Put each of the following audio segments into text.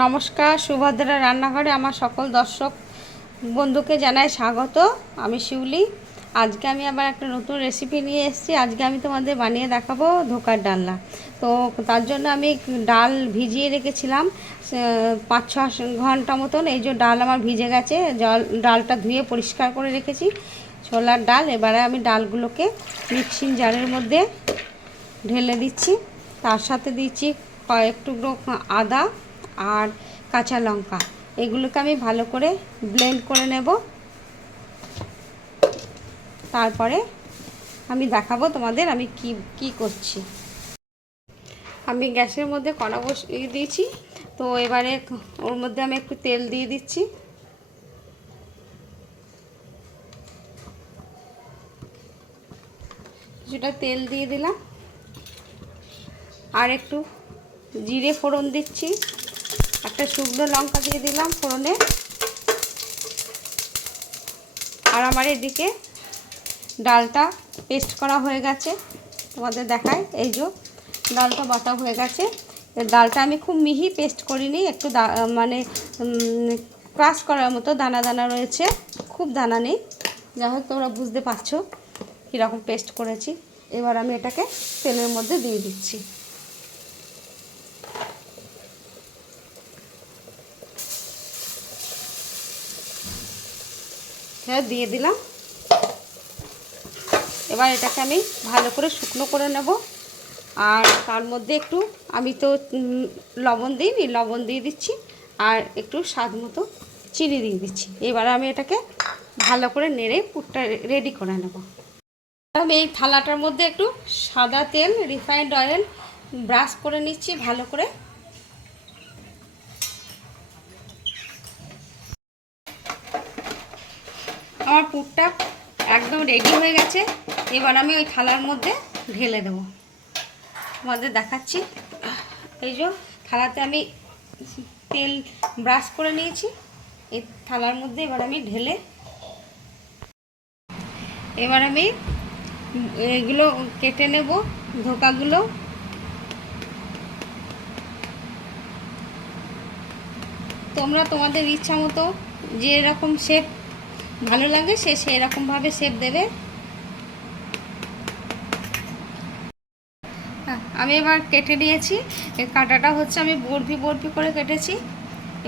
নমস্কার, সুভদ্রা রান্নাঘরে আমার সকল দর্শক বন্ধুকে জানাই স্বাগত। আমি শিউলি। আজকে আমি আবার একটা নতুন রেসিপি নিয়ে এসেছি। আজকে আমি তোমাদের বানিয়ে দেখাবো ধোকার ডালনা। তো তার জন্য আমি ডাল ভিজিয়ে রেখেছিলাম 5-6 ঘন্টা মতন। এই যে ডাল আমার ভিজে গেছে, ডালটা ধুয়ে পরিষ্কার করে রেখেছি, ছোলার ডাল। এবারে আমি ডালগুলোকে মিক্সিং জারের মধ্যে ঢেলে দিচ্ছি। তার সাথে দিচ্ছি কয়েক টুকরো আদা আর কাঁচা লঙ্কা। এগুলোকে আমি ভালো করে ব্লেন্ড করে নেব। তারপরে আমি দেখাবো তোমাদের আমি কি করছি। আমি গ্যাসের মধ্যে কড়া বসিয়ে দিয়েছি। তো এবারে ওর মধ্যে আমি একটু তেল দিয়ে দিচ্ছি। কিছুটা তেল দিয়ে দিলাম, আর একটু জিরে ফোড়ন দিচ্ছি, একটা শুকনো লঙ্কা দিয়ে দিলাম ফোড়নে। আর আমার এদিকে ডালটা পেস্ট করা হয়ে গেছে, তোমাদের দেখায়। এই যে ডালটা বাটা হয়ে গেছে। ডালটা আমি খুব মিহি পেস্ট করিনি, একটু মানে ক্রাশ করার মতো দানা দানা রয়েছে, খুব দানা নেই। যাই হোক, তোমরা বুঝতে পারছো কীরকম পেস্ট করেছি। এবার আমি এটাকে তেলের মধ্যে দিয়ে দিচ্ছি। হ্যাঁ, দিয়ে দিলাম। এবার এটাকে আমি ভালো করে শুকনো করে নেব। আর তার মধ্যে একটু আমি তো লবণ দিইনি, লবণ দিয়ে দিচ্ছি, আর একটু স্বাদ মতো চিনি দিয়ে দিচ্ছি। এবার আমি এটাকে ভালো করে নেড়ে পুরটা রেডি করে নেব। আমি এই থালাটার মধ্যে একটু সাদা তেল, রিফাইন্ড অয়েল ব্রাশ করে নিচ্ছি ভালো করে। আমার পুরটা একদম রেডি হয়ে গেছে। এবার আমি ওই থালার মধ্যে ঢেলে দেব, তোমাদের দেখাচ্ছি। এই যে থালাতে আমি তেল ব্রাশ করে নিয়েছি, এই থালার মধ্যে এবার আমি ঢেলে এবার আমি এগুলো কেটে নেব, ধোকাগুলো। তোমরা তোমাদের ইচ্ছা মতো যেরকম শেপ ভালো লাগে সেই রকমভাবে শেপ দেবে। আমি এবার কেটে নিয়েছি। এই কাটাটা হচ্ছে আমি বরফি বরফি করে কেটেছি।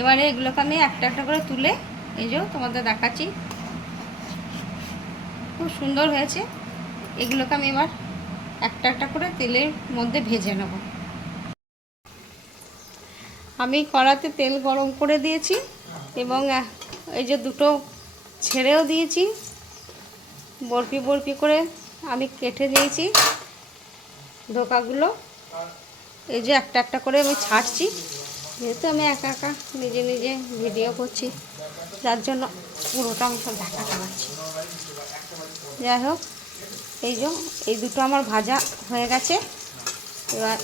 এবারে এগুলোকে আমি একটা একটা করে তুলে এই যে তোমাদের দেখাচ্ছি, খুব সুন্দর হয়েছে। এগুলোকে আমি এবার একটা একটা করে তেলের মধ্যে ভেজে নেব। আমি কড়াতে তেল গরম করে দিয়েছি এবং এই যে দুটো ছেড়েও দিয়েছি, বরফি বরফি করে আমি কেটে দিয়েছি ধোকাগুলো। এই যে একটা একটা করে আমি ছাড়ছি, যেহেতু আমি একা একা নিজে নিজে ভিডিও করছি, যার জন্য পুরোটা আমি সব দেখাতে পারছি। যাই হোক, এই যে এই দুটো আমার ভাজা হয়ে গেছে। এবার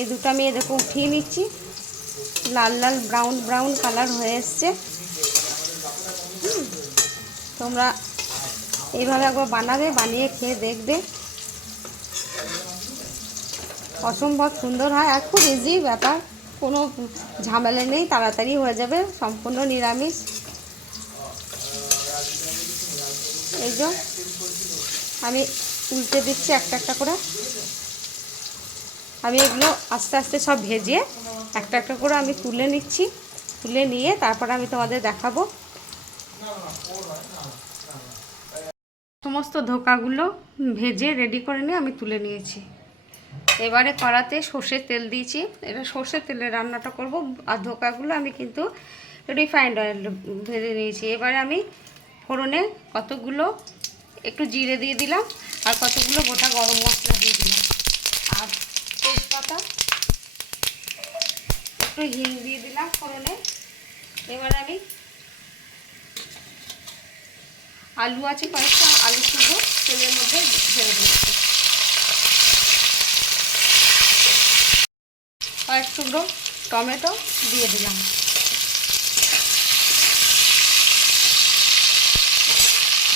এই দুটো আমি এরকম উঠিয়ে নিচ্ছি। লাল লাল ব্রাউন ব্রাউন কালার হয়ে এসছে। তোমরা এইভাবে একবার বানাবে, বানিয়ে খেয়ে দেখবে, অসম্ভব সুন্দর হয়। আর খুব ইজি ব্যাপার, কোনো ঝামেলা নেই, তাড়াতাড়ি হয়ে যাবে, সম্পূর্ণ নিরামিষ। এই যে আমি উল্টে দিচ্ছি একটা একটা করে। আমি এগুলো আস্তে আস্তে সব ভেজে একটা একটা করে আমি তুলে নিচ্ছি। তুলে নিয়ে তারপর আমি তোমাদের দেখাবো। সমস্ত ধোকাগুলো ভেজে রেডি করে নিয়ে আমি তুলে নিয়েছি। এবারে কড়াতে সর্ষের তেল দিয়েছি। এটা সর্ষের তেলে রান্নাটা করব। আর ধোকাগুলো আমি কিন্তু রিফাইন্ড অয়েল ভেজে নিয়েছি। এবারে আমি ফোড়নে কতগুলো একটু জিরে দিয়ে দিলাম, আর কতগুলো গোটা গরম মশলা দিয়ে দিলাম, আর তেজপাতা, একটু হিং দিয়ে দিলাম ফোড়নে। এবারে আমি আলু আছে কয়েকটা, আলু শুধু তেলের মধ্যে ছেড়ে দিচ্ছি। কয়েক টুকরো টমেটো দিয়ে দিলাম।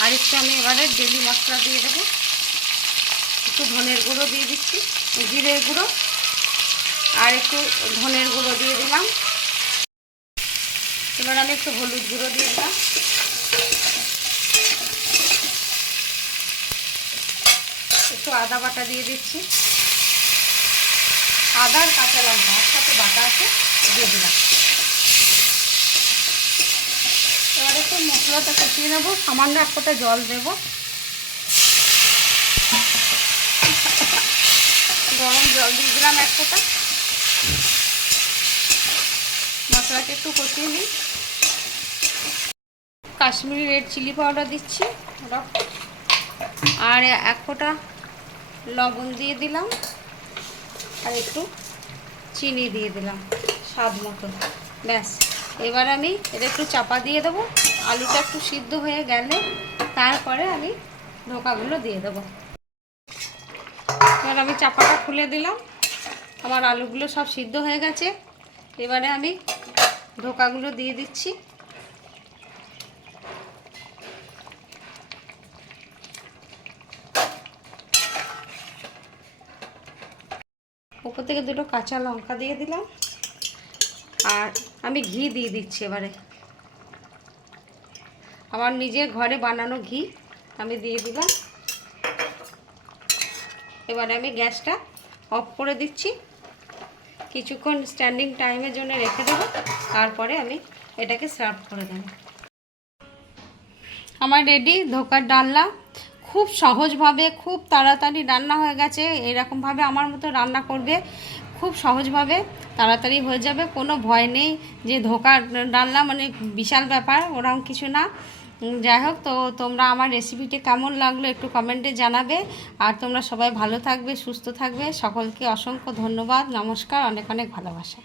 আর একটু আমি এবারে ডেলি মশলা দিয়ে দেবো। একটু ধনের গুঁড়ো দিয়ে দিচ্ছি, জিরের গুঁড়ো, আর একটু ধনের গুঁড়ো দিয়ে দিলাম। এবার আমি একটু হলুদ গুঁড়ো দিয়ে দিলাম, একটু আদা বাটা দিয়ে দিচ্ছি, আদা আর কাঁচা লঙ্কা একসাথে বাটা আছে দিয়ে দিলাম। এবার একটু মশলাটা কষিয়ে নেবো, সামান্য এক ফোঁটা জল দেব, গরম জল দিয়ে দিলাম এক ফোঁটা। মশলাটা একটু কষিয়ে নিই। কাশ্মীরি রেড চিলি পাউডার দিচ্ছি আর এক ফোঁটা লবণ দিয়ে দিলাম আর একটু চিনি দিয়ে দিলাম স্বাদ মতো। ব্যাস, এবার আমি এটা একটু চাপা দিয়ে দেবো। আলুটা একটু সিদ্ধ হয়ে গেলে তারপরে আমি ধোকাগুলো দিয়ে দেবো। এবার আমি চাপাটা খুলে দিলাম, আমার আলুগুলো সব সিদ্ধ হয়ে গেছে। এবারে আমি ধোকাগুলো দিয়ে দিচ্ছি। উপর থেকে দুটো কাঁচা লঙ্কা দিয়ে দিলাম আর আমি ঘি দিয়ে দিচ্ছি। এবারে আমার নিজের ঘরে বানানো ঘি আমি দিয়ে দিলাম। এবারে আমি গ্যাসটা অফ করে দিচ্ছি, কিছুক্ষণ স্ট্যান্ডিং টাইমের জন্য রেখে দেবো, তারপরে আমি এটাকে সার্ভ করে দেবো। আমার রেডি ধোকার ডালনা। খুব সহজভাবে খুব তাড়াতাড়ি রান্না হয়ে গেছে। এরকমভাবে আমার মতো রান্না করবে, খুব সহজভাবে তাড়াতাড়ি হয়ে যাবে, কোনো ভয় নেই যে ধোকার ডালনা মানে বিশাল ব্যাপার, ওরকম কিছু না। যাই হোক, তো তোমরা আমার রেসিপিটি কেমন লাগলো একটু কমেন্টে জানাবে। আর তোমরা সবাই ভালো থাকবে, সুস্থ থাকবে। সকলকে অসংখ্য ধন্যবাদ, নমস্কার, অনেক অনেক ভালোবাসা।